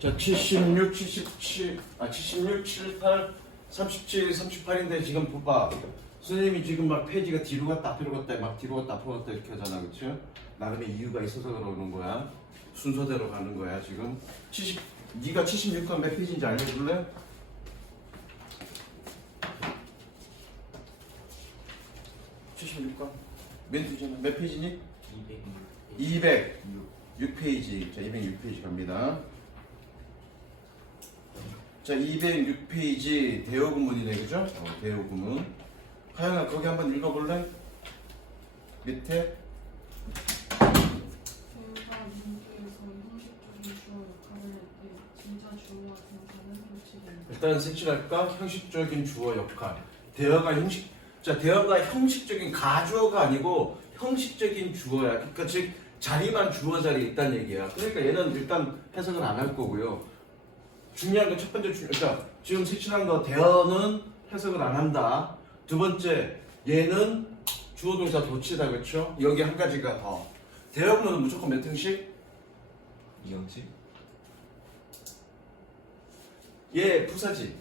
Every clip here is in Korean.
자, 76, 77, 76, 78, 37, 38인데 지금 봐봐. 선생님이 지금 막 페이지가 뒤로 갔다 앞으로 갔다 막 뒤로 갔다 앞으로 갔다 이렇게 하잖아, 그렇죠? 나름의 이유가 있어서 그러는 거야. 순서대로 가는 거야 지금. 네가 76건 몇 페이지인지 알려줄래? 76건 몇 페이지니? 206페이지. 자, 206페이지 갑니다. 자, 206페이지 대어구문이네, 그죠? 대어구문. 하영아, 거기 한번 읽어볼래? 밑에. 대우가 문제에서 형식적인 주어 역할을 할 때 진짜 주어와 동사는 형식입니다. 일단 색칠할까? 형식적인 주어 역할. 대어가 형식. 자, 대어가 형식적인 가주어가 아니고 형식적인 주어야. 그러니까 즉 자리만 주어 자리에 있다는 얘기야. 그러니까 얘는 일단 해석을 안 할 거고요. 중요한 건 첫 번째 그러니까 지금 색칠한 거 대어는 해석을 안 한다. 두 번째 얘는 주어 동사 도치다, 그렇죠? 여기 한 가지가 더. 대어구문은 무조건 몇 형식? 이형식? 얘 부사지.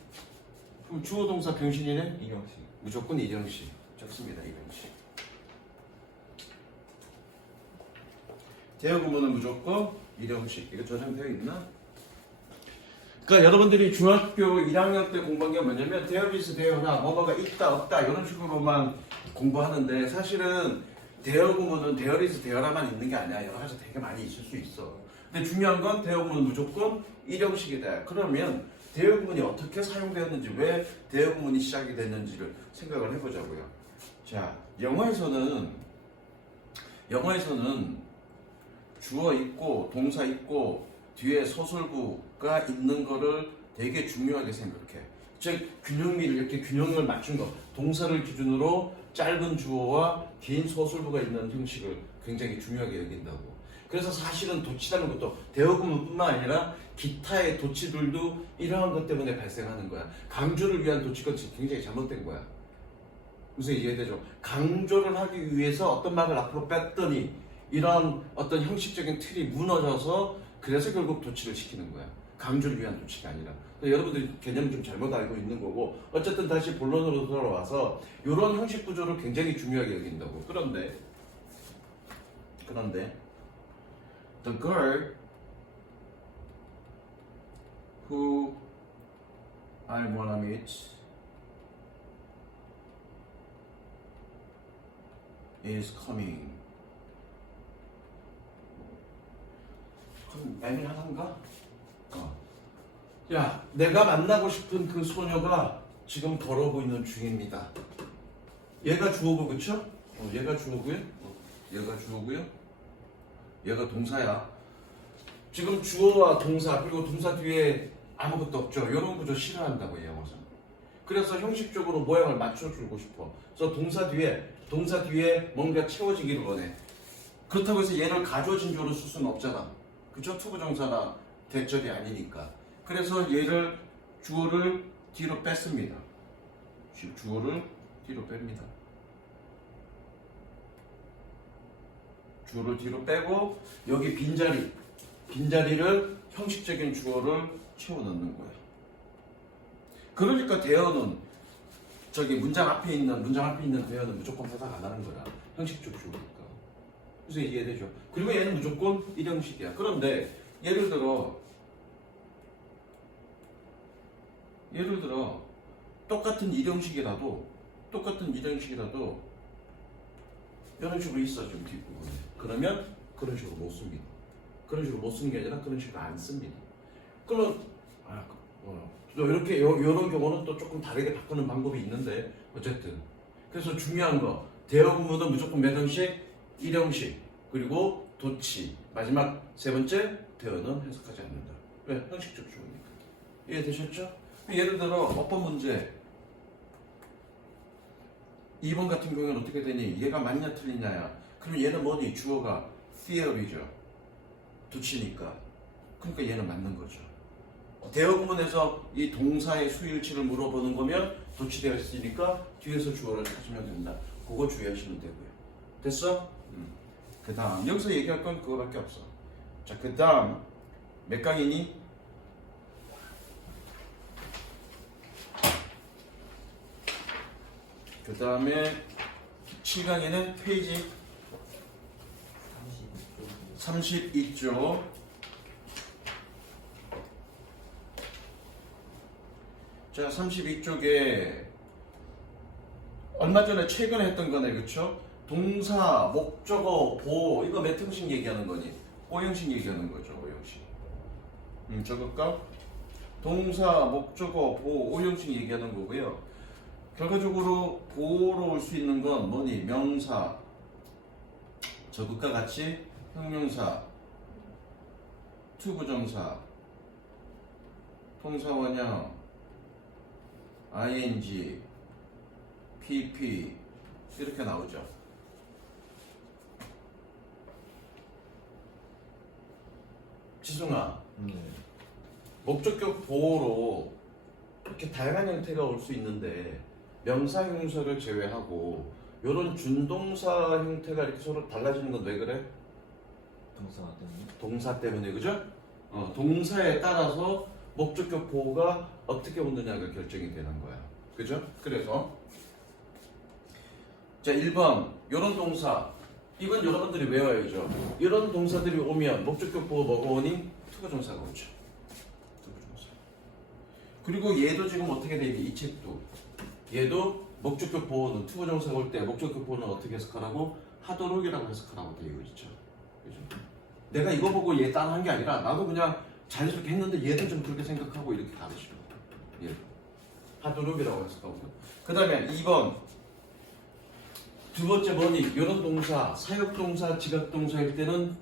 그럼 주어 동사 병신이네? 이형식. 무조건 일형식. 좋습니다, 일형식. 대어구문은 무조건 일형식. 이거 저장되어 있나? 그러니까 여러분들이 중학교 1학년 때 공부한 게 뭐냐면 대어비스 대어나 뭐뭐가 있다 없다 이런 식으로만 공부하는데 사실은 대어구문은 대어리스 대어라만 있는 게 아니야. 여러 가지 되게 많이 있을 수 있어. 근데 중요한 건 대어구문은 무조건 일형식이다. 그러면 대어구문이 어떻게 사용되었는지, 왜 대어구문이 시작이 됐는지를 생각을 해보자고요. 자, 영어에서는 주어 있고 동사 있고 뒤에 서술구가 있는 거를 되게 중요하게 생각해. 즉 균형미를 이렇게 균형을 맞춘 거. 동사를 기준으로 짧은 주어와 긴 서술구가 있는 형식을 굉장히 중요하게 여긴다고. 그래서 사실은 도치라는 것도 대어구문뿐만 아니라 기타의 도치들도 이러한 것 때문에 발생하는 거야. 강조를 위한 도치가 굉장히 잘못된 거야. 무슨 이해되죠? 강조를 하기 위해서 어떤 말을 앞으로 뺐더니 이런 어떤 형식적인 틀이 무너져서 그래서 결국 도치를 시키는 거야. 강조를 위한 도치가 아니라. 여러분들이 개념을 좀 잘못 알고 있는 거고, 어쨌든 다시 본론으로 돌아와서 이런 형식 구조를 굉장히 중요하게 여긴다고. 그런데 the girl who I wanna meet is coming. 그럼 애매한가? 야, 내가 만나고 싶은 그 소녀가 지금 걸어오고 있는 중입니다. 얘가 주어고, 그쵸? 얘가 주어고요. 얘가 주어고요. 얘가 동사야. 지금 주어와 동사 그리고 동사 뒤에 아무것도 없죠. 이런 구조 싫어한다고 영어에서는. 그래서 형식적으로 모양을 맞춰주고 싶어. 그래서 동사 뒤에 뭔가 채워지기를 원해. 그렇다고 해서 얘를 가주어 진조로 쓸 수는 없잖아. 그쵸? 투부정사나 대절이 아니니까. 그래서 얘를 주어를 뒤로 뺐습니다. 주어를 뒤로 뺍니다. 주어를 뒤로 빼고 여기 빈자리를 형식적인 주어를 채워 넣는 거야. 그러니까 대어는 문장 앞에 있는 대어는 무조건 해석 안 하는 거야. 형식적 주어니까. 그래서 이해되죠? 그리고 얘는 무조건 일형식이야. 그런데 예를 들어 똑같은 일형식이라도 이런 식으로 있어, 좀 뒷부분에. 그러면 그런 식으로 못 씁니다. 그런 식으로 못 쓰는 게 아니라 그런 식으로 안 씁니다. 그러면 또 이런 경우는 또 조금 다르게 바꾸는 방법이 있는데 어쨌든 그래서 중요한 거 대어구문은 무조건 몇 형식? 일형식. 그리고 도치. 마지막 세 번째 대어는 해석하지 않는다. 왜? 형식적 주어니까. 이해되셨죠? 예를 들어 어법 문제 2번 같은 경우는 어떻게 되니? 얘가 맞냐 틀리냐야. 그럼 얘는 뭐니? 주어가 theory죠. 도치니까. 그러니까 얘는 맞는 거죠. 대어구문에서 이 동사의 수일치를 물어보는 거면 도치되어 있으니까 뒤에서 주어를 찾으면 된다. 그거 주의하시면 되고요. 됐어? 그 다음 여기서 얘기할 건 그거밖에 없어. 자, 그 다음 몇 강이니? 그 다음에 7강에는 페이지 32쪽. 자, 32쪽에 얼마 전에 최근에 했던 거네, 그쵸? 동사, 목적어, 보호, 이거 몇 형식 얘기하는 거니? 5형식 얘기하는 거죠, 5형식. 적을까? 동사, 목적어, 보호, 5형식 얘기하는 거고요. 결과적으로 보호로 올 수 있는 건 뭐니? 명사, 적을까 같이? 형용사, 투부정사, 통사원형, ing, pp 이렇게 나오죠. 지승아, 네. 목적격 보호로 이렇게 다양한 형태가 올 수 있는데 명사, 형용사를 제외하고 이런 준동사 형태가 이렇게 서로 달라지는 건 왜 그래? 동사 때문에. 동사 때문에, 그죠? 동사에 따라서 목적격 보호가 어떻게 오느냐가 결정이 되는 거야. 그죠? 그래서 자, 1번 이런 동사, 이건 여러분들이 외워야죠. 이런 동사들이 오면 목적격 보호 뭐가 오니? 투부정사가 오죠. 투부정사. 그리고 얘도 지금 어떻게 돼? 이 책도 얘도 목적격 보호는 투부정사가 올 때 목적격 보호는 어떻게 해석하라고? 하도록이라고 해석하라고 되어 있죠. 그죠? 내가 이거 보고 얘 따라한 게 아니라 나도 그냥 자연스럽게 했는데 얘도 좀 그렇게 생각하고 이렇게 가르치고 얘도 하도록이라고 해석하고. 그 다음에 2번 두 번째 뭐니? 이런 동사, 사역동사, 지각동사일 때는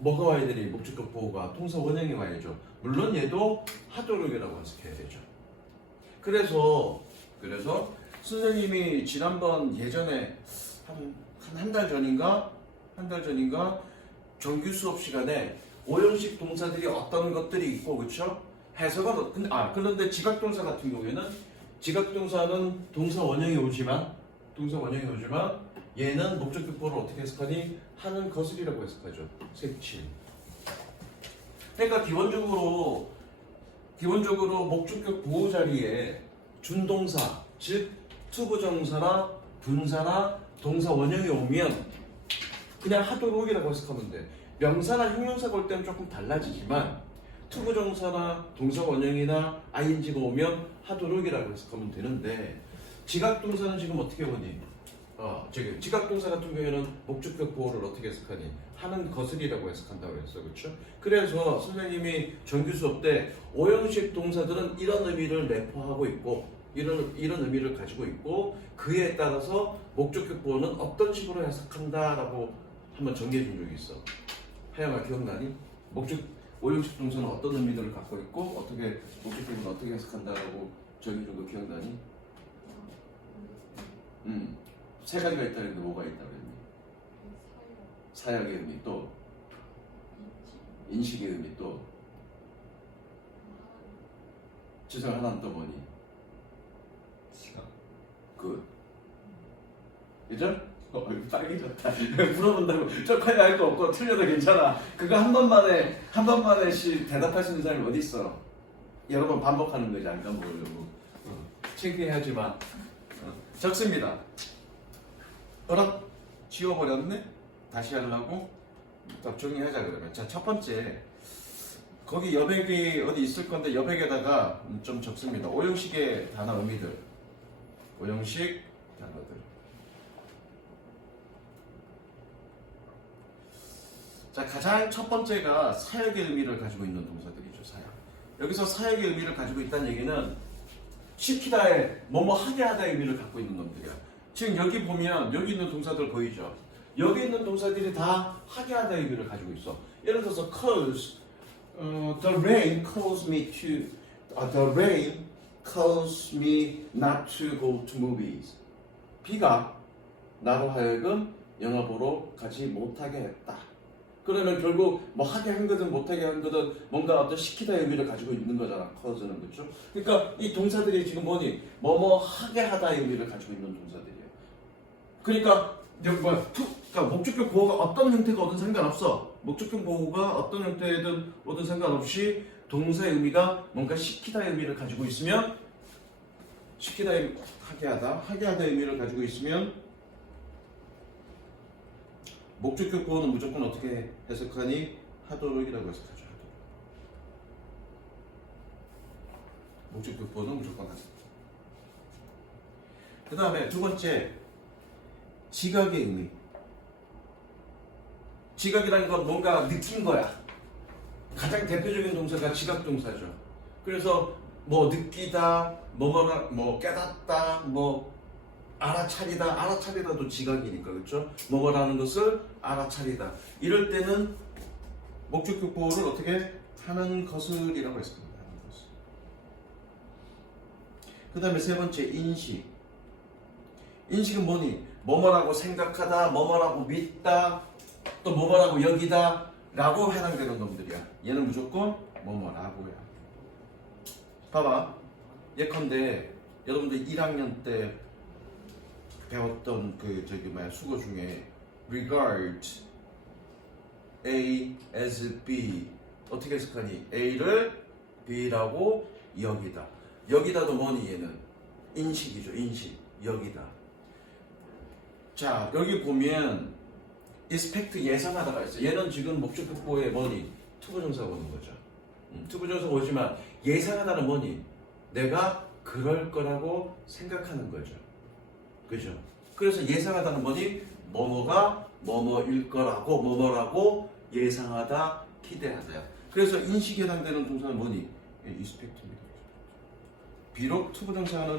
뭐가 와야 되니? 목적격 보호가 동사 원형이 와야죠. 물론 얘도 하도록이라고 해석해야 되죠. 그래서 선생님이 지난번 예전에 한 달 전인가 정규 수업 시간에 5형식 동사들이 어떤 것들이 있고, 그렇죠? 해석은 그런데 지각동사 같은 경우에는 지각동사는 동사 원형이 오지만 얘는 목적격 보호를 어떻게 해석하니? 하는 것을이라고 해석하죠. 색칠. 그러니까 기본적으로 목적격 보호 자리에 준동사, 즉 투부정사나 분사나 동사 원형이 오면 그냥 하도록이라고 해석하면 돼. 명사나 형용사가 올 때는 조금 달라지지만 투부정사나 동사 원형이나 ing가 오면 하도록이라고 해석하면 되는데, 지각동사는 지금 어떻게 보니? 지각동사 같은 경우에는 목적격 보호를 어떻게 해석하니? 하는 것을이라고 해석한다고 했어, 그렇죠? 그래서 선생님이 정규 수업 때 5형식 동사들은 이런 의미를 내포하고 있고 이런 의미를 가지고 있고 그에 따라서 목적격 보호는 어떤 식으로 해석한다라고 한번 정리해 준 적이 있어. 하영아 기억나니? 5형식 동사는 어떤 의미들을 갖고 있고 어떻게 목적격은 어떻게 해석한다라고 정리해 준 거 기억나니? 세 가지가 있다 그랬는데 뭐가 있다 그랬니? 사역의 의미, 또 인식의 의미, 또 지성 하나는 또 뭐니? 시각. 그죠? 빨개졌다. 물어본다고 쪽팔리 할 거 없고 틀려도 괜찮아. 그거 한 번만에 대답할 수 있는 사람이 어디 있어? 여러 번 반복하는 거지, 안 까먹으려고. 창피하지만 적습니다. 지워버렸네? 다시 하려고? 정리하자 그러면. 자, 첫 번째 거기 여백이 어디 있을 건데 여백에다가 좀 적습니다. 5형식의 단어 의미들. 5형식 단어들. 자, 가장 첫 번째가 사역의 의미를 가지고 있는 동사들이죠. 사역. 여기서 사역의 의미를 가지고 있다는 얘기는 시키다에 뭐뭐 하게 하다의 의미를 갖고 있는 놈들이야. 지금 여기 보면 여기 있는 동사들 보이죠? 여기 있는 동사들이 다 하게 하다의 의미를 가지고 있어. 예를 들어서 cause, the rain caused me not to go to movies. 비가 나로 하여금 영화 보러 가지 못하게 했다. 그러면 결국 뭐 하게 한 거든 못하게 한 거든 뭔가 어떤 시키다의 의미를 가지고 있는 거잖아. cause는, 그렇죠? 그러니까 이 동사들이 지금 뭐니? 뭐뭐 하게 하다의 의미를 가지고 있는 동사들이에요. 그러니까 목적격 보호가 어떤 형태가 오든 상관없어. 목적격 보호가 어떤 형태든 오든 상관없이 동사의 의미가 뭔가 시키다의 의미를 가지고 있으면 시키다 하게 하다 의미를 가지고 있으면 목적격 보호는 무조건 어떻게 해석하니? 하도록이라고 해석하죠. 하도록. 목적격 보호는 무조건 하도록. 그 다음에 두 번째, 지각의 의미. 지각이라는 건 뭔가 느낀 거야. 가장 대표적인 동사가 지각 동사죠. 그래서 뭐 느끼다, 뭐 깨닫다, 뭐 알아차리다도 지각이니까, 그렇죠? 뭐뭐라는 것을 알아차리다. 이럴 때는 목적격 보호를 어떻게 하는 것을이라고 했습니다. 하는 것을. 그 다음에 세 번째, 인식. 인식은 뭐니? 뭐뭐라고 생각하다, 뭐뭐라고 믿다, 또 뭐뭐라고 여기다 라고 해당되는 놈들이야. 얘는 무조건 뭐뭐라고야. 봐봐. 예컨대 여러분들 1학년 때 배웠던 수거 중에 regard A as B 어떻게 해석하니? A를 B라고 여기다. 여기다도 뭐니 얘는? 인식이죠. 인식. 여기다. 자, 여기 보면 expect 예상하다가 있어. 얘는 지금 목적격 보호의 뭐니? 투부정사가 오는 거죠. 투부정사가 오지만 예상하다는 뭐니? 내가 그럴 거라고 생각하는 거죠. 그죠? 그래서 예상하다는 뭐니? 뭐뭐가 뭐뭐일 거라고 뭐뭐라고 예상하다, 기대하다. 그래서 인식에 해당되는 동사는 뭐니? expect입니다. 비록 투부정사가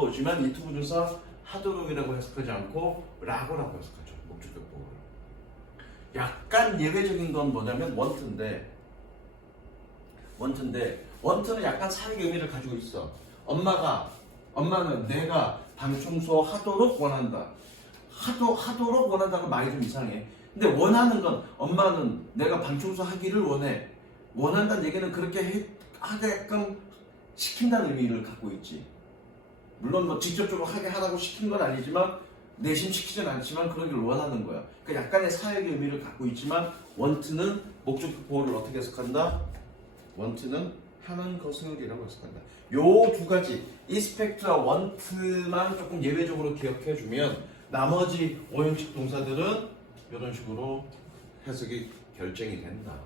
오지만 이 투부정사 하도록이라고 해석하지 않고 라고라고 해석하죠. 목적격 보호를. 약간 예외적인 건 뭐냐면 원트는 약간 사회적 의미를 가지고 있어. 엄마는 내가 방 청소하도록 원한다. 하도록 원한다는 말이 좀 이상해. 근데 원하는 건 엄마는 내가 방 청소하기를 원해. 원한다는 얘기는 그렇게 하게끔 시킨다는 의미를 갖고 있지. 물론 뭐 직접적으로 하게 하라고 시킨 건 아니지만 내심 시키진 않지만 그러기를 원하는 거야. 그러니까 약간의 사회적 의미를 갖고 있지만 원트는 목적격 보호를 어떻게 해석한다? 원트는 하는 것을이라고 해석한다. 요 두 가지 expect와 want만 조금 예외적으로 기억해주면 나머지 오형식 동사들은 이런 식으로 해석이 결정이 된다.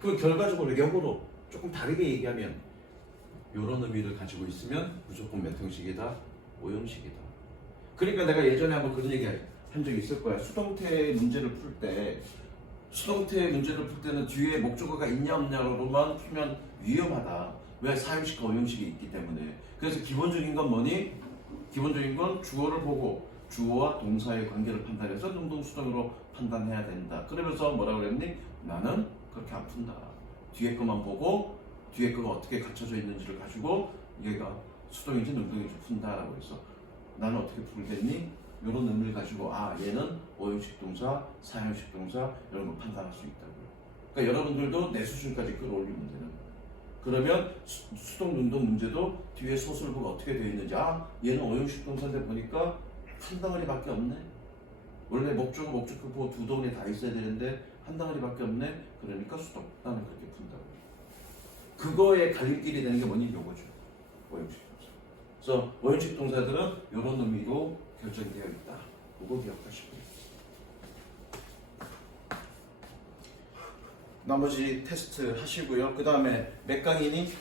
그 결과적으로 역으로 조금 다르게 얘기하면 이런 의미를 가지고 있으면 무조건 몇 형식이다? 오형식이다. 그러니까 내가 예전에 한번 그런 얘기 한 적이 있을 거야. 수동태 문제를 풀 때는 뒤에 목적어가 있냐 없냐로만 풀면 위험하다. 왜? 사형식과 오형식이 있기 때문에. 그래서 기본적인 건 뭐니? 기본적인 건 주어를 보고 주어와 동사의 관계를 판단해서 능동수동으로 판단해야 된다. 그러면서 뭐라고 그랬니? 나는 그렇게 안 푼다. 뒤에 것만 보고 뒤에 거가 어떻게 갖춰져 있는지를 가지고 얘가 수동인지 능동인지 푼다라고 해서 나는 어떻게 풀겠니? 이런 의미를 가지고 얘는 오형식 동사, 사형식 동사 이런 걸 판단할 수 있다고요. 그러니까 여러분들도 내 수준까지 끌어올리면 되는 거예요. 그러면 수동, 능동 문제도 뒤에 소설부가 어떻게 되어 있는지 얘는 오형식 동사인데 보니까 한 덩어리밖에 없네. 원래 목적어 보호 두 덩어리 다 있어야 되는데 한 덩어리밖에 없네. 그러니까 수동. 나는 그렇게 푼다고. 그거의 갈림길이 되는 게 뭐니? 요거죠. 오형식 동사. 그래서 오형식 동사들은 이런 의미로 결정되어 있다. 그거 기억하시고요. 나머지 테스트 하시고요. 그 다음에 몇 강이니?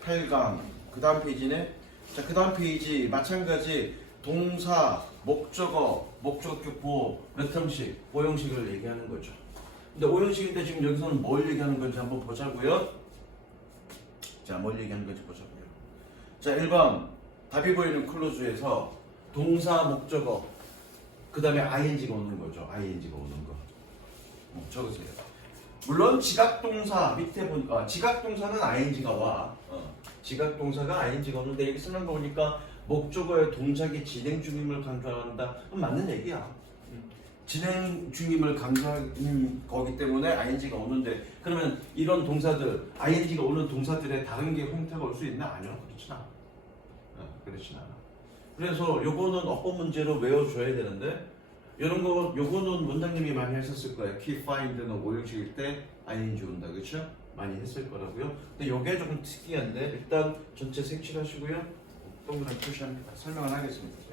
8강. 그 다음 페이지네. 자, 그 다음 페이지 마찬가지 동사, 목적어, 목적격 보호 몇 형식, 오형식을 얘기하는 거죠. 근데 오형식인데 지금 여기서는 뭘 얘기하는 건지 한번 보자고요. 자, 뭘 얘기하는 건지 보자고요. 자, 1번 답이 보이는 클로즈에서 동사, 목적어 그 다음에 ing가 오는 거죠. ing가 오는 거 적으세요. 물론 지각동사 밑에 보니까 지각동사는 ing가 와. 지각동사가 ing가 오는데 여기 쓰는 거 보니까 목적어의 동작이 진행 중임을 강조한다. 그건 맞는 얘기야. 진행 중임을 강조하는 거기 때문에 ing가 오는데 그러면 이런 동사들 ing가 오는 동사들의 다른 게 형태가 올 수 있나? 아니요. 그렇진 않아. 그렇진 않아. 그래서 요거는 어법 문제로 외워줘야 되는데 요거는 원장님이 많이 하셨을 거예요. key find는 오형식일 때 ing 온다. 그렇죠? 많이 했을 거라고요. 근데 이게 조금 특이한데 일단 전체 색칠하시고요. 동그란 표시합니다. 설명을 하겠습니다.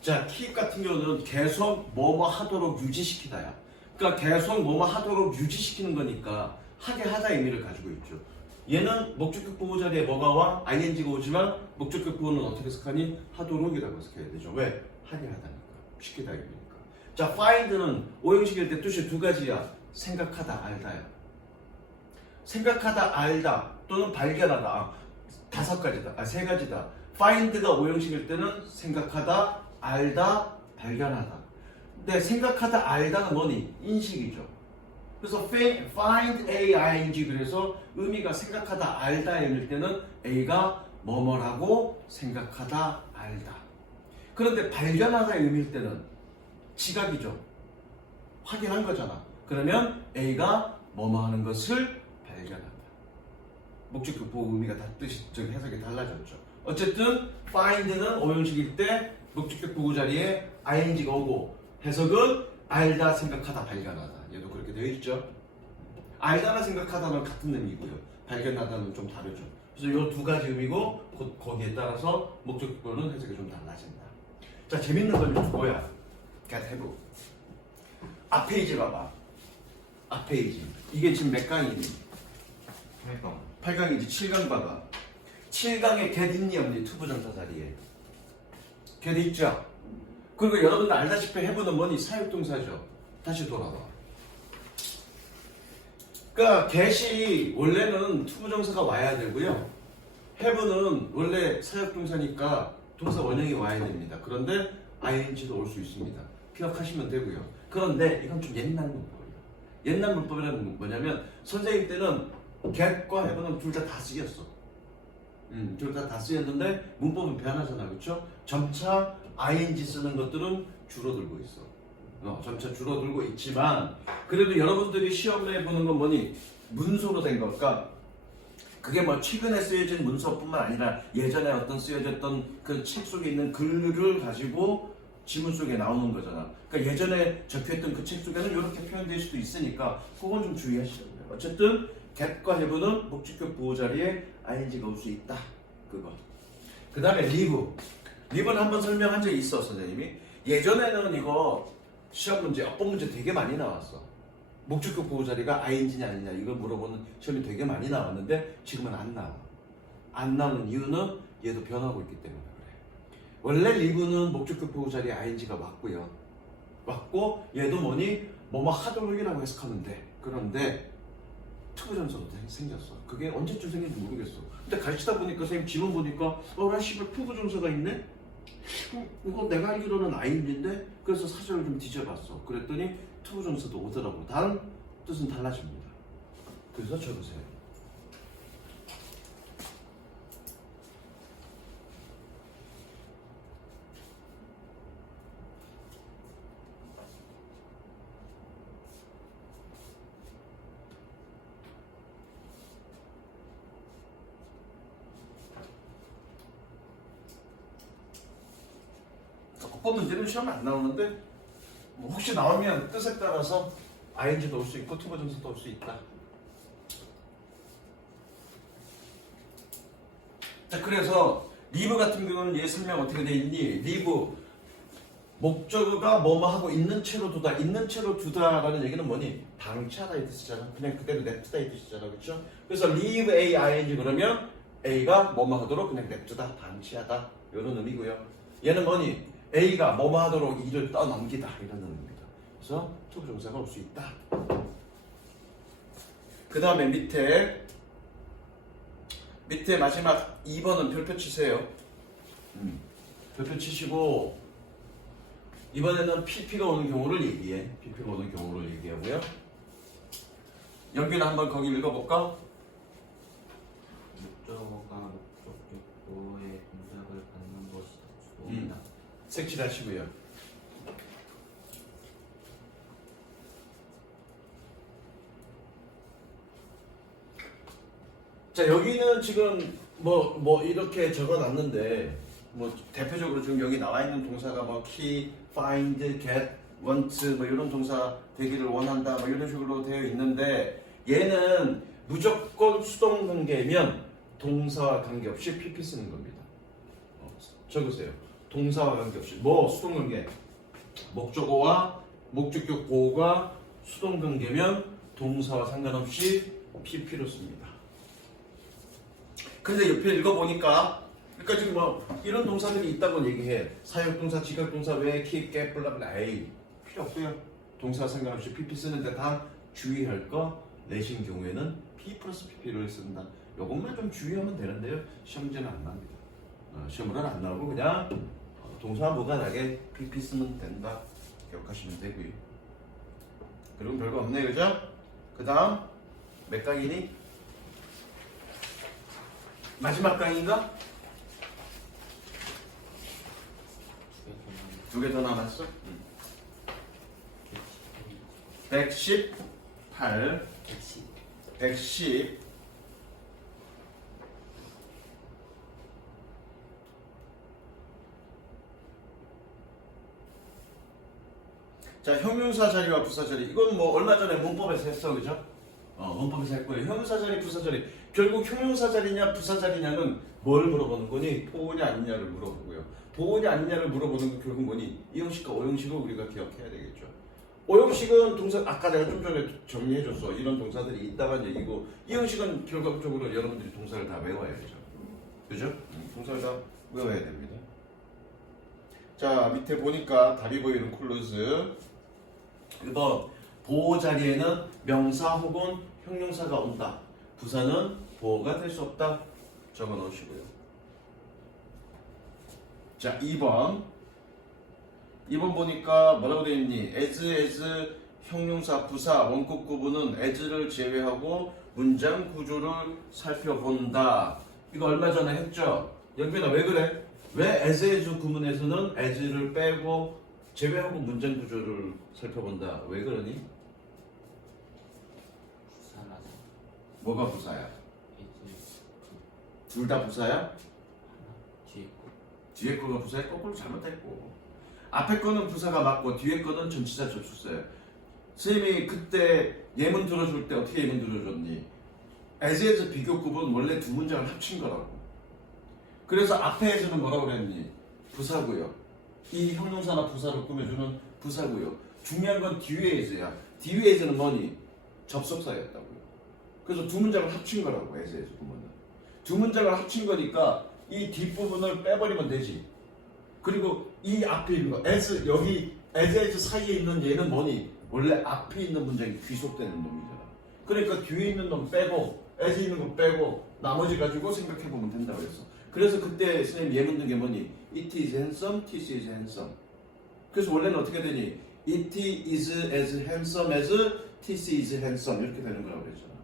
자, keep 같은 경우는 계속 뭐뭐 하도록 유지시키다야. 그러니까 계속 뭐뭐 하도록 유지시키는 거니까 하게 하다 의미를 가지고 있죠. 얘는 목적격 보호 자리에 뭐가 와? ing가 오지만 목적격 보호는 어떻게 해석하니? 하도록이라고 해석해야 되죠. 왜? 하게 하다니까. 시키다 의미니까. 자, find는 오형식일 때 뜻이 두 가지야. 생각하다, 알다야. 생각하다, 알다 또는 발견하다. 다섯 가지다. 세 가지다. find가 오형식일 때는 생각하다, 알다, 발견하다. 근데 생각하다, 알다는 뭐니? 인식이죠. 그래서 find A, ing 그래서 의미가 생각하다, 알다일 때는 A가 뭐뭐라고 생각하다, 알다. 그런데 발견하다의 의미일 때는 지각이죠. 확인한 거잖아. 그러면 A가 뭐뭐 하는 것을 발견한다. 목적격 보호 의미가 다 뜻이 해석이 달라졌죠. 어쨌든 find는 오형식일 때 목적격 보호 자리에 ing가 오고 해석은 알다, 생각하다, 발견하다. 얘도 그렇게 되어 있죠. 알다나 생각하다는 같은 의미고요. 발견하다는 좀 다르죠. 그래서 이 두 가지 의미고 곧 거기에 따라서 목적격 보호는 해석이 좀 달라진다. 자, 재밌는 건 뭐야? get have. 앞 페이지 봐봐. 앞 페이지. 이게 지금 몇 강이니? 8강. 8강이지. 7강 봐봐. 7강에 get 있니 없니? 투부정사 자리에. get 있죠? 그리고 여러분들 알다시피 have는 뭐니? 사역동사죠. 다시 돌아와. 그러니까 get이 원래는 투부정사가 와야 되고요. have는 원래 사역동사니까 동사 원형이 와야 됩니다. 그런데 ing도 올 수 있습니다. 기억하시면 되고요. 그런데 이건 좀 옛날 문법이에요. 옛날 문법이라는 건 뭐냐면 선생님 때는 get과 have는 둘 다 쓰였어. 둘 다 쓰였는데 문법은 변하잖아, 그렇죠? 점차 ing 쓰는 것들은 줄어들고 있어. 점차 줄어들고 있지만 그래도 여러분들이 시험에 보는 건 뭐니? 문서로 된 걸까? 그게 뭐 최근에 쓰여진 문서뿐만 아니라 예전에 어떤 쓰여졌던 그 책 속에 있는 글을 가지고 지문 속에 나오는 거잖아. 그러니까 예전에 적혀있던 그 책 속에는 이렇게 표현될 수도 있으니까 그건 좀 주의하시라고요. 어쨌든 get과 have는 목적격 보호 자리에 ing가 올 수 있다. 그거. 그 다음에 live. live는 한번 설명한 적이 있어, 선생님이. 예전에는 이거 시험 문제, 어법 문제 되게 많이 나왔어. 목적격 보호 자리가 ing냐 아니냐 이걸 물어보는 시험이 되게 많이 나왔는데 지금은 안 나와. 안 나오는 이유는 얘도 변하고 있기 때문에 그래. 원래 live는 목적격 보호 자리에 ing가 왔고요. 왔고 얘도 뭐니? 뭐뭐 하도록이라고 해석하면 돼. 그런데 투부정사도 생겼어. 그게 언제쯤 생긴지 모르겠어. 근데 가르치다 보니까 선생님 지문 보니까 나 씨발 투부정사가 있네? 이거 내가 알기로는 ing인데 그래서 사전을 좀 뒤져봤어. 그랬더니 투부정사도 오더라고. 다음 뜻은 달라집니다. 그래서 적으세요. 어법 문제는 시험에 안 나오는데 뭐 혹시 나오면 뜻에 따라서 ing도 올 수 있고 투부정사도 올 수 있다. 자, 그래서 live 같은 경우는 얘 설명 어떻게 돼 있니? live 목적어가 뭐뭐 하고 있는 채로 두다. 있는 채로 두다라는 얘기는 뭐니? 방치하다 이 뜻이잖아. 그냥 그대로 냅두다 이 뜻이잖아, 그렇죠? 그래서 leave A, ing 그러면 A가 뭐뭐 하도록 그냥 냅두다, 방치하다 이런 의미고요. 얘는 뭐니? A가 뭐뭐 하도록 일을 떠넘기다 이런 의미입니다. 그래서 투부정사가 올 수 있다. 그 다음에 밑에 마지막 2번은 별표 치세요. 별표 치시고 이번에는 PP가 오는 경우를 얘기해. PP가 오는 경우를 얘기하고요. 영균아 한번 거기 읽어볼까? 목적어가 목적격 보호의 동작을 갖는 것이다. 주어입니다. 색칠하시고요. 자, 여기는 지금 뭐 이렇게 적어놨는데 뭐 대표적으로 지금 여기 나와 있는 동사가 뭐 key, find, get, want 뭐 이런 동사 되기를 원한다 뭐 이런 식으로 되어 있는데 얘는 무조건 수동 관계면 동사와 관계없이 PP 쓰는 겁니다. 적으세요. 동사와 관계없이 뭐 수동 관계 목적어와 목적격 보호가 수동 관계면 동사와 상관없이 PP로 씁니다. 근데 옆에 읽어보니까 그러니까 지금 뭐 이런 동사들이 있다고 얘기해. 사역동사, 지각동사 외에 keep, get, 블라블라 에이 필요 없고요. 동사와 상관없이 PP 쓰는데 다 주의할 거 내신 경우에는 P 플러스 PP를 쓴다. 요것만 좀 주의하면 되는데요. 시험제는 안 나옵니다. 시험으로는 안 나오고 그냥 동사와 무관하게 PP 쓰면 된다. 기억하시면 되고요. 그리고 별거 없네, 그죠? 그 다음 몇 강이니? 마지막 강인가? 두 개 더 남았어? 118 110 자, 형용사 자리와 부사 자리 이건 뭐 얼마 전에 문법에서 했어, 그죠? 문법에서 했고요. 형용사 자리, 부사 자리 결국 형용사 자리냐 부사 자리냐는 뭘 물어보는 거니? 보호냐 아니냐를 물어보고요. 보호냐 아니냐를 물어보는 건 결국 뭐니? 이형식과 오형식을 우리가 기억해야 되겠죠. 오형식은 동사 아까 내가 좀 전에 정리해줬어. 이런 동사들이 있다는 얘기고 이형식은 결과적으로 여러분들이 동사를 다 외워야 되죠. 그죠? 동사를 다 외워야 됩니다. 자, 밑에 보니까 답이 보이는 클로즈 1번 보호 자리에는 명사 혹은 형용사가 온다. 부사는 보호가 될 수 없다. 적어 놓으시고요. 자, 2번 보니까 뭐라고 되어 있니? as 형용사 부사 원급 구분은 as를 제외하고 문장 구조를 살펴본다. 이거 얼마 전에 했죠? 영빈아 왜 그래? 왜 as 구문에서는 as를 빼고 제외하고 문장 구조를 살펴본다. 왜 그러니? 부사라서 뭐가 부사야? 이제 둘 다 부사야? 하나 뒤에 거 뒤에 거가 부사야? 거꾸로 잘못했고 앞에 거는 부사가 맞고 뒤에 거는 전치사 접수사야. 선생님이 그때 예문 들어줄 때 어떻게 예문 들어줬니? as에서 비교급은 원래 두 문장을 합친 거라고. 그래서 앞에서는 뭐라고 그랬니? 부사고요. 이 형용사나 부사로 꾸며주는 부사고요. 중요한 건 뒤에서야. 뒤에서는 뭐니? 접속사였다고요. 그래서 두 문장을 합친 거라고 as에서 보면은. 두 문장을 합친 거니까 이 뒷부분을 빼버리면 되지. 그리고 이 앞에 있는 거 as 여기 as에서 사이에 있는 얘는 뭐니? 원래 앞에 있는 문장이 귀속되는 놈이잖아. 그러니까 뒤에 있는 놈 빼고 as 있는 거 빼고 나머지 가지고 생각해 보면 된다고 했어. 그래서 그때 선생님 예문 든 게 뭐니? It is handsome, this is handsome. 그래서 원래는 어떻게 되니? It is as handsome as this is handsome 이렇게 되는 거라고 그랬잖아.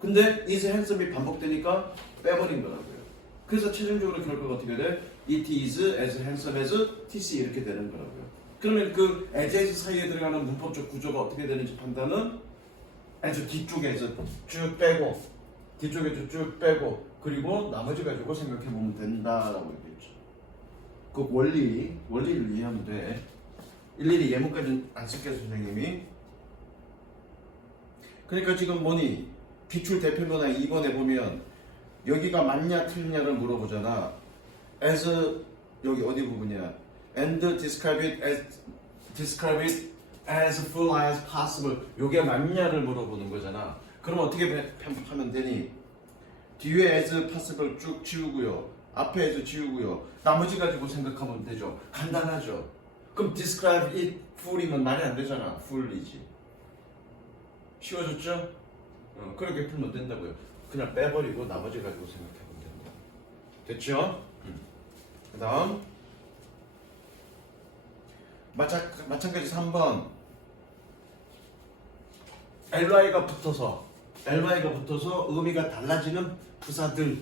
근데 is handsome이 반복되니까 빼버린 거라고요. 그래서 최종적으로 결과가 어떻게 돼? It is as handsome as this 이렇게 되는 거라고요. 그러면 그 as에서 사이에 들어가는 문법적 구조가 어떻게 되는지 판단은 as 뒤쪽에서 쭉 빼고 뒤쪽에서 쭉 빼고 그리고 나머지 가지고 생각해 보면 된다라고 얘기했죠. 그 원리를 이해하면 돼. 일일이 예문까지는 안 쓸게요, 선생님이. 그러니까 지금 뭐니? 기출 대표문화 2번에 보면 여기가 맞냐 틀리냐를 물어보잖아. as 여기 어디 부분이야? and describe it as full as possible. 요게 맞냐를 물어보는 거잖아. 그럼 어떻게 편집하면 되니? 뒤에 as possible 쭉 지우고요. 앞에 as 지우고요. 나머지 가지고 생각하면 되죠. 간단하죠. 그럼 describe it full이면 말이 안 되잖아. full이지. 쉬워졌죠? 그렇게 풀면 된다고요. 그냥 빼버리고 나머지 가지고 생각해보면 된다. 됐죠? 그 다음 마찬가지 3번 ly가 붙어서 의미가 달라지는 부사들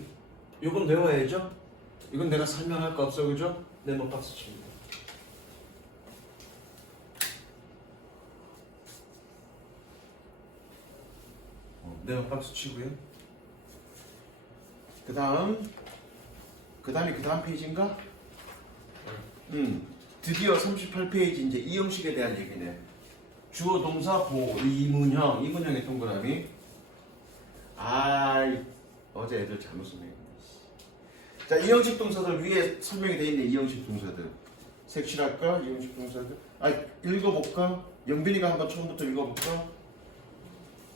이건 외워야죠. 이건 내가 설명할 거 없어, 그죠? 네모 박스 칩니다. 네모 박스 치고요. 그 다음이 그 다음 페이지인가? 드디어 38페이지 이제 이 형식에 대한 얘기네. 주어 동사 보호 이문형의 동그라미. 어제 애들 잘못 설명했네. 자, 이 형식 동사들 위에 설명이 돼 있네. 이 형식 동사들 색칠할까? 이 형식 동사들. 읽어볼까? 영빈이가 한번 처음부터 읽어볼까?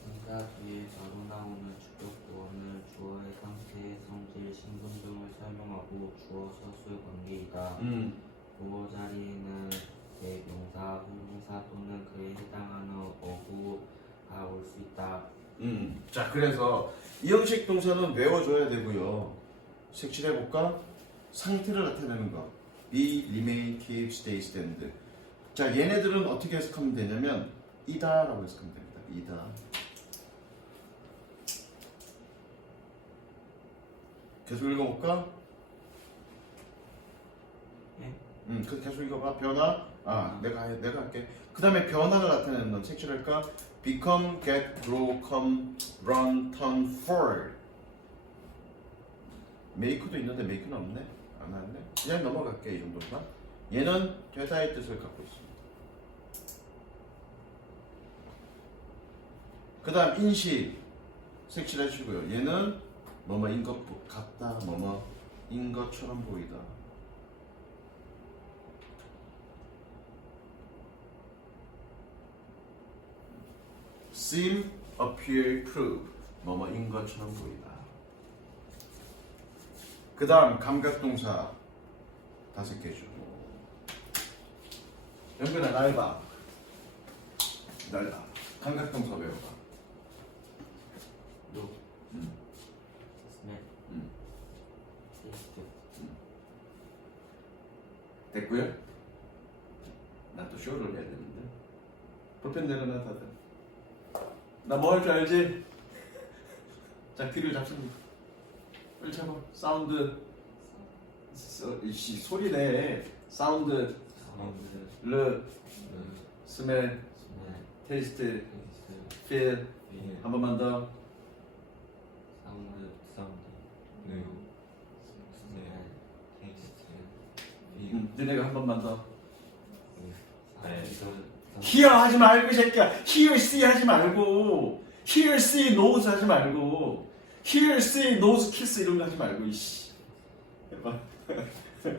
동사 뒤에 바로 나오는 주격보어는 주어의 상태, 성질, 신분 등을 설명하고 주어 서술 관계이다. 보어 자리에는 대명사, 형용사 또는 그에 해당하는 어구가 올 수 있다. 자, 그래서 이 형식 동사는 외워줘야 되고요. 색칠해볼까? 상태를 나타내는 거. be, remain, keep, stay, stand. 자, 얘네들은 어떻게 해석하면 되냐면 이다라고 해석하면 됩니다. 이다. 계속 읽어볼까? 예? 계속 읽어봐. 변화. 내가 할게. 그 다음에 변화를 나타내는 건 색칠할까? become, get, grow, come, run, turn, fall. make도 있는데 make는 없네. 안 왔네. 그냥 넘어갈게. 이 정도만. 얘는 되다의 뜻을 갖고 있습니다. 그 다음 인식 색칠해주고요. 얘는 뭐뭐인 것 같다, 뭐뭐인 것처럼 보이다. seem, appear, prove 뭐뭐인 것처럼 보이다. 그 다음 감각동사 5개 줘. 영근아 날 봐. 감각동사 외워봐. look, smell, taste. 됐고요? 나 또 쇼를 해야 되는데. 볼펜 내려놔 다들. 나 뭐 할 줄 알지? 자, 귀를 잡습니다. 빨리 잡아. 사운드. 소리 내. 사운드. 사운드, 르. 스멜. 스멜, 테이스트. 테이스트, 필. 필, 한 번만 더. 사운드, 네. 스멜, 테이스트, 너네가 한 번만 더. 사운드, hear 하지 말고 이 새끼야. hear, see 하지 말고. hear, see, knows 하지 말고. hear, see, knows, kiss 이런 거 하지 말고 이씨. 해봐. 사운드,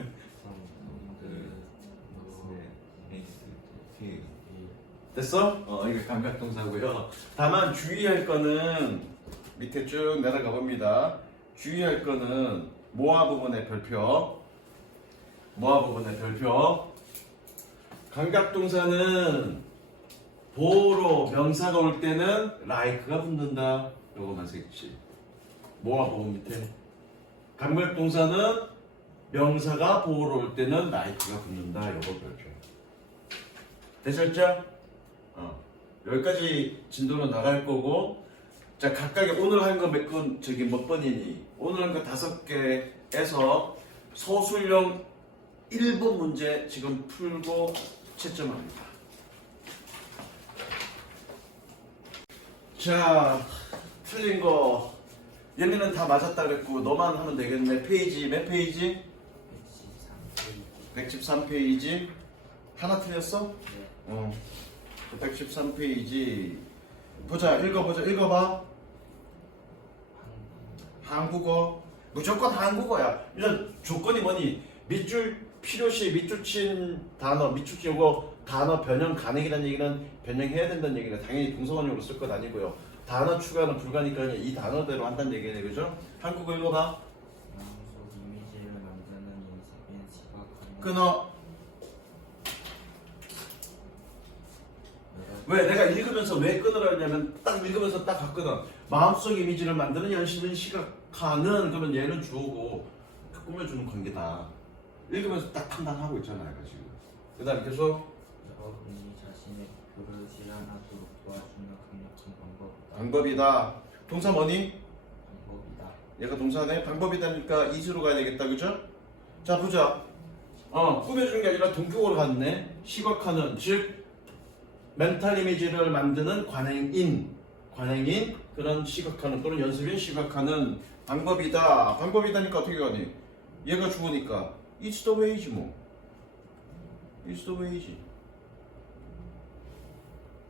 됐어? 이거 감각동사고요. 다만 주의할 거는 밑에 쭉 내려가 봅니다. 주의할 거는 모아 부분의 별표. 감각동사는 보호로 명사가 올 때는 like가 붙는다. 요거만 색칠. 모아 부분 밑에. 감각동사는 명사가 보호로 올 때는 like가 붙는다. 요거 별표. 되셨죠? 여기까지 진도는 나갈 거고, 자, 각각의 오늘 한 거 몇 번이니? 오늘 한 거 5개에서 소수령 1번 문제 지금 풀고 채점합니다. 자, 틀린 거 얘네는 다 맞았다 그랬고 너만 하면 되겠네. 페이지 몇 페이지? 113페이지. 하나 틀렸어? 113페이지. 보자, 읽어봐. 한국어. 무조건 한국어야. 일단 조건이 뭐니? 밑줄 필요시 밑줄친 단어, 밑줄친 요거 단어 변형 가능이라는 얘기는 변형해야 된다는 얘기는 당연히 동사원용으로 쓸 것 아니고요. 단어 추가는 불가니까 이 단어대로 한다는 얘기네, 그죠? 한국어 읽어봐. 마음속 이미지를 만드는 연습인 시각하는 끊어. 왜 내가 읽으면서 왜 끊으라 하냐면 딱 읽으면서 딱 갔거든. 마음속 이미지를 만드는 연습은 시각화는 그러면 얘는 주어고 꾸며주는 관계다. 읽으면서 딱 판단하고 있잖아, 얘가 지금. 그 다음에 계속 여러분이 자신의 목표를 실현하도록 도와주는 강력한 방법이다. 동사 뭐니? 방법이다. 얘가 동사네. 방법이다니까 이수로 가야 되겠다, 그죠? 자, 보자. 꾸며주는 게 아니라 동격으로 갔네. 시각화는 즉 멘탈 이미지를 만드는 관행인 그런 시각하는 또는 연습인 시각하는 방법이다. 방법이다니까 어떻게 가니? 얘가 주어니까 it's the way지 뭐. it's the way지.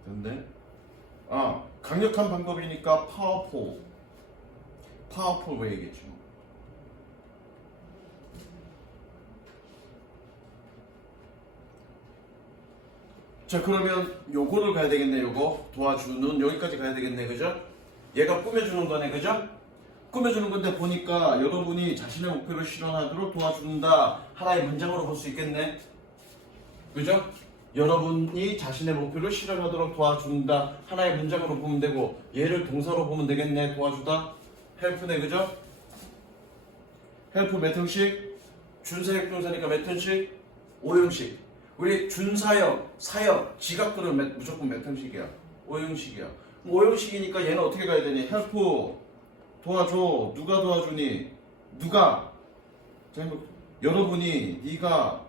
됐네? 아, 강력한 방법이니까 powerful way겠지 뭐. 자, 그러면 요거를 가야 되겠네. 요거 도와주는 여기까지 가야 되겠네. 그죠? 얘가 꾸며주는 거네. 그죠? 꾸며주는 건데 보니까 여러분이 자신의 목표를 실현하도록 도와준다. 하나의 문장으로 볼 수 있겠네. 그죠? 여러분이 자신의 목표를 실현하도록 도와준다. 하나의 문장으로 보면 되고 얘를 동사로 보면 되겠네. 도와주다. 헬프네. 그죠? 헬프 몇 형식? 준사역 동사니까 몇 형식? 5형식. 우리 준사역, 사역, 지각들은 무조건 몇 형식이야? 5형식이야. 5형식이니까 얘는 어떻게 가야 되니? 헬프 도와줘. 누가 도와주니? 누가? 자, 여러분이 네가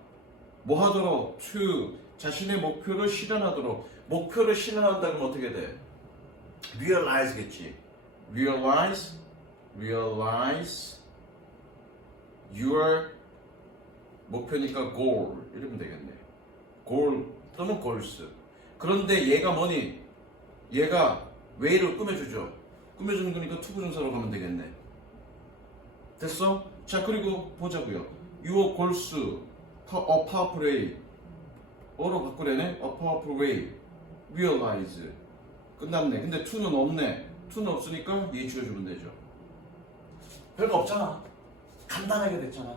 뭐 하도록? to 자신의 목표를 실현하도록. 목표를 실현한다 그러면 어떻게 돼? realize겠지. realize your 목표니까 goal 이러면 되겠네. goal 또는 goals. 그런데 얘가 뭐니? 얘가 way를 꾸며주죠. 꾸며주는 거니까 투부정사로 가면 되겠네. 됐어? 자, 그리고 보자고요. your goals a powerful way. 어로 바꾸래네. a powerful way. realize. 끝났네. 근데 to는 없네. to는 없으니까 얘 지어주면 되죠. 별거 없잖아. 간단하게 됐잖아.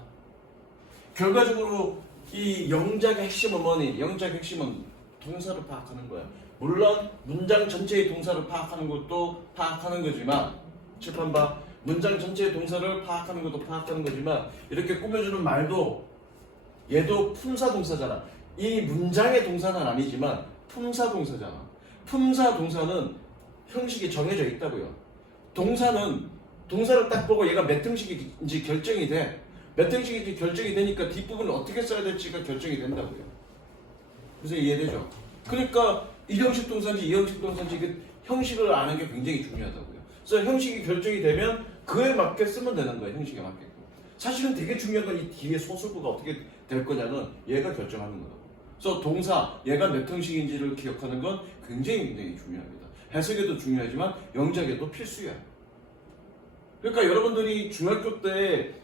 결과적으로 이 영작의 핵심은 뭐니? 영작의 핵심은 동사를 파악하는 거야. 물론 문장 전체의 동사를 파악하는 것도 파악하는 거지만 칠판 봐. 문장 전체의 동사를 파악하는 것도 파악하는 거지만 이렇게 꾸며주는 말도 얘도 품사 동사잖아. 이 문장의 동사는 아니지만 품사 동사잖아. 품사 동사는 형식이 정해져 있다고요. 동사는 동사를 딱 보고 얘가 몇 형식인지 결정이 돼. 몇 형식인지 결정이 되니까 뒷부분을 어떻게 써야 될지가 결정이 된다고요. 그래서 이해되죠? 그러니까 1형식 동사인지 2형식 동사인지 그 형식을 아는 게 굉장히 중요하다고요. 그래서 형식이 결정이 되면 그에 맞게 쓰면 되는 거예요. 형식에 맞게끔. 사실은 되게 중요한 건 이 뒤에 소술구가 어떻게 될 거냐는 얘가 결정하는 거라고. 그래서 동사, 얘가 몇 형식인지를 기억하는 건 굉장히 중요합니다. 해석에도 중요하지만 영작에도 필수야. 그러니까 여러분들이 중학교 때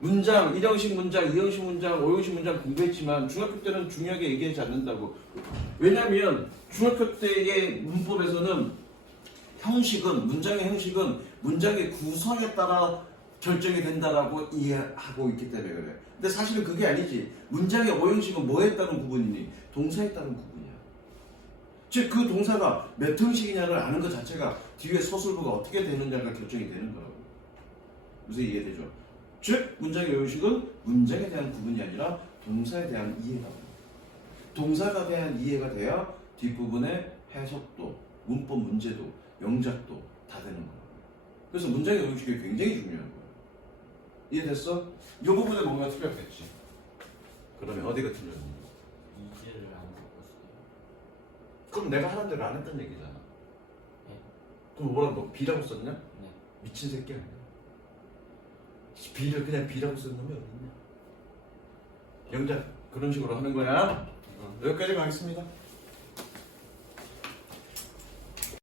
문장, 1형식 문장, 2형식 문장, 5형식 문장 공부했지만 중학교 때는 중요하게 얘기하지 않는다고. 왜냐면 중학교 때의 문법에서는 형식은, 문장의 형식은 문장의 구성에 따라 결정이 된다라고 이해하고 있기 때문에 그래. 근데 사실은 그게 아니지. 문장의 5형식은 뭐에 따른 구분이니? 동사에 따른 구분이야. 즉 그 동사가 몇 형식이냐를 아는 것 자체가 뒤에 서술부가 어떻게 되느냐가 결정이 되는 거라고. 그래서 이해되죠? 즉 문장의 형식은 문장에 대한 구분이 아니라 동사에 대한 이해가 돼요. 동사가 대한 이해가 돼야 뒷부분의 해석도, 문법 문제도, 영작도 다 되는 거예요. 그래서 문장의 형식이 굉장히 중요한 거예요. 이해됐어? 이 부분에 뭔가 틀렸겠지. 그러면 어디가 틀렸니? 이제를 안 바꿨어요. 그럼 내가 하는 대로 안 했단 얘기잖아. 네. 그럼 뭐라고 너 B라고 썼냐? 네. 미친 새끼 아니야. B를 그냥 B라고 쓰는 놈이 어딨냐? 영작 그런 식으로 하는 거야. 여기까지 가겠습니다.